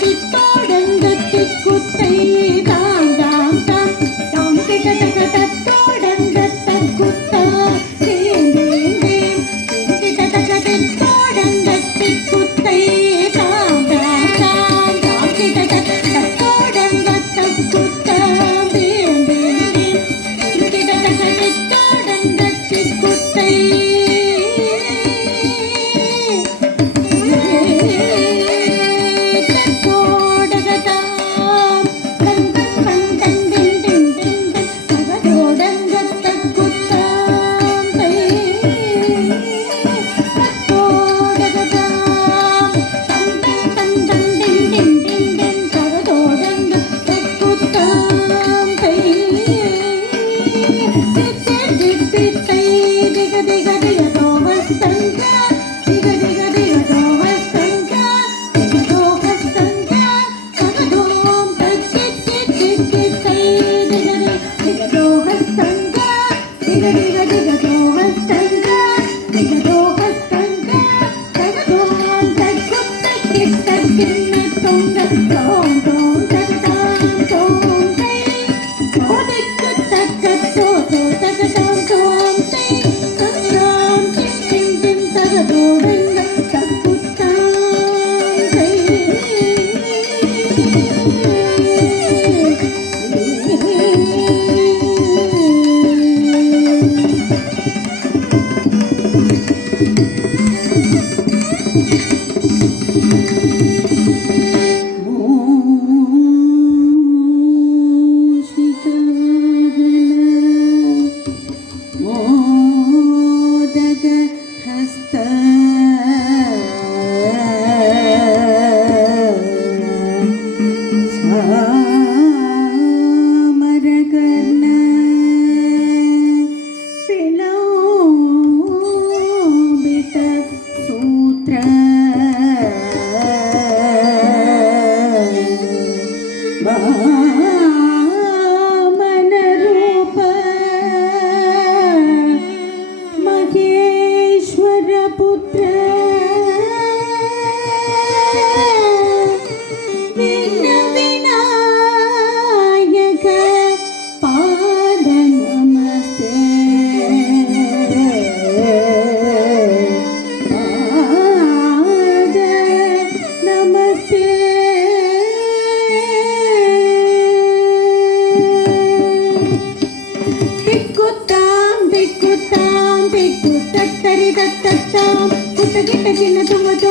Tick Don't, don't. పుట్టగిట్ట చిన్న తుమ్మతో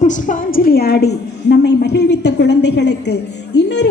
புஷ்பாஞ்சலி ஆடி நம்மை மகிழ்வித்த குழந்தைகளுக்கு இன்னொரு